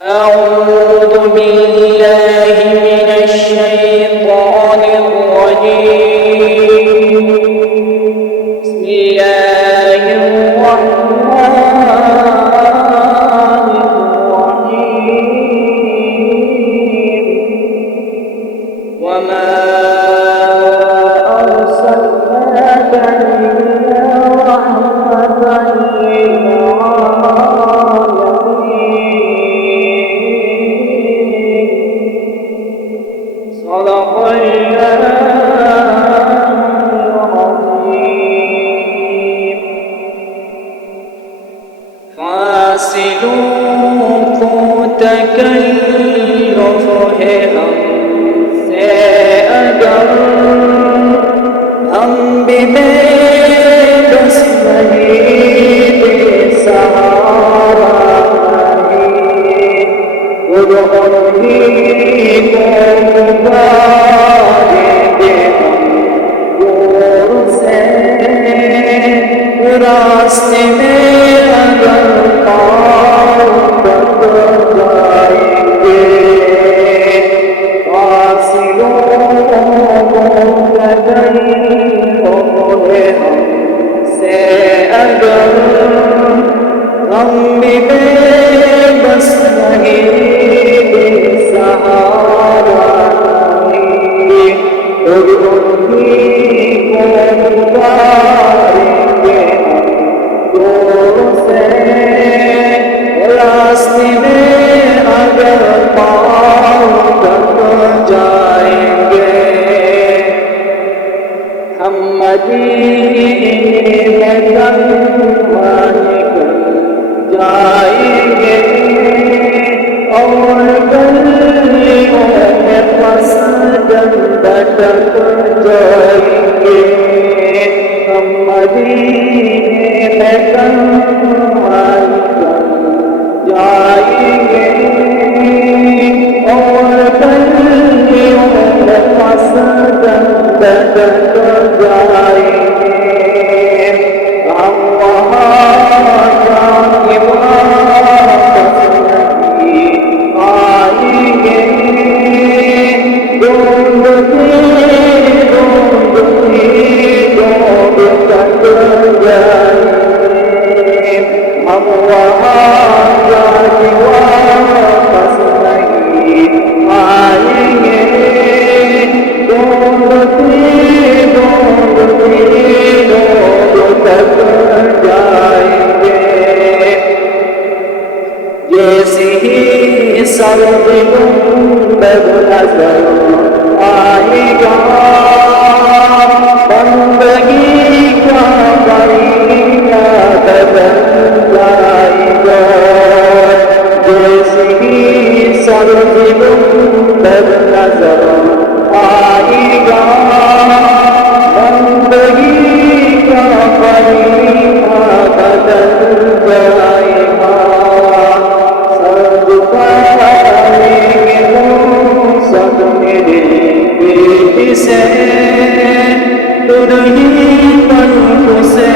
أعوذ بالله من الشيطان الرجيم. بسم الله الرحمن الرحيم. وما أرسلناك إلا رحمة للعالمين. صدق الله العظيم. فاصلوا تکلف ہے سے اگر ہم بھی بے بس نہیں بے سہارا نہیں خود انہیں کو پکاریں گے ہم دور سے راستے میں اگر پاؤں تک جائیں گے فاصلوں کو ہوئے ہم سے اگر ہم بھی بے بس نہیں بے سہارا نہیں خود انہیں کو پکاریں گے ہم دور سے راستے میں اگر پاؤں تک جائیں گے ہم مدینے میں تنہا نکل جائیں گے اور گلیوں میں پھنس بھٹک جائیں گے ہم مدینے میں تنہا نکل جائیں گے اور گلیوں میں پھنس بھٹک جائیں گے ہم وہاں جا کے واپس نہیں آئیں گے ڈھونڈتے تک جائیں گے ہم وہاں جا کے واپس نہیں آئیں گے ڈھونڈتے تک جائیں گے جیسے ہی سرد گنبد نظر آئے گا بندگی کا مہینہ بدل جائے گا جیسے ہی سرد گنبد نظر آئے گا بندگی کا مہینہ بدل جائے گا سر جھکائیں گے سب میرے پیٹ سے ترہی پنکھ سے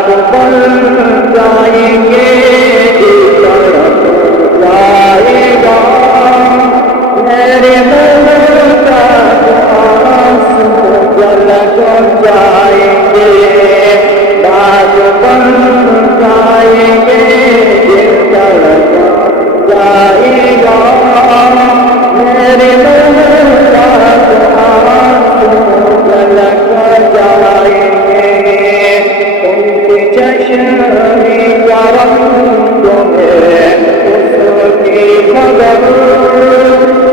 بات بن جائیں گے تڑپ جائے گا میرے دل کا آنسو جل جائیں گے بات بن جائیں گے تڑپ جائے گا میرے دل کا آنسو جل جائیں گے ان کی چشمی کرم تمہیں اس کی خبر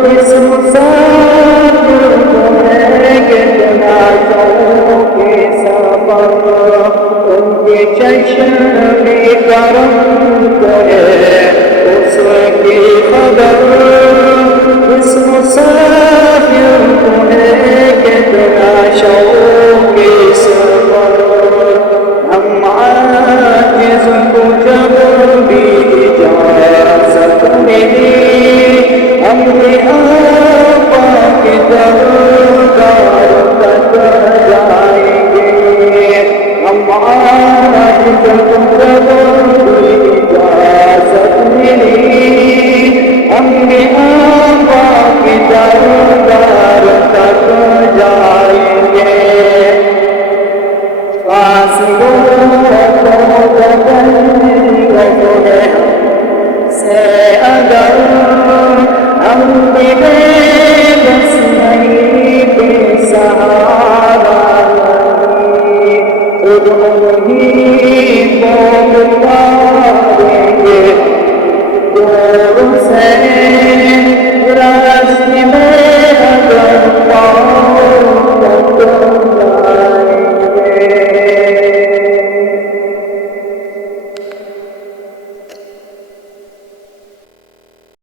اس مسافر تمہیں کتنا شوقی سفر ان کی چشمی کرم تمہیں اس کی خبر اس مسافر تمہیں کتنا شوقی سفر ہم عاجز کو جب بھی اجازت ملی ہم بھی آقا کی درگاہ تک جائیں گے ہم عاجز کو جب بھی اجازت ملی ہم بھی آقا کی درگاہ تک جائیں گے سے اگر ہم بھی بے بس نہیں بے سہارا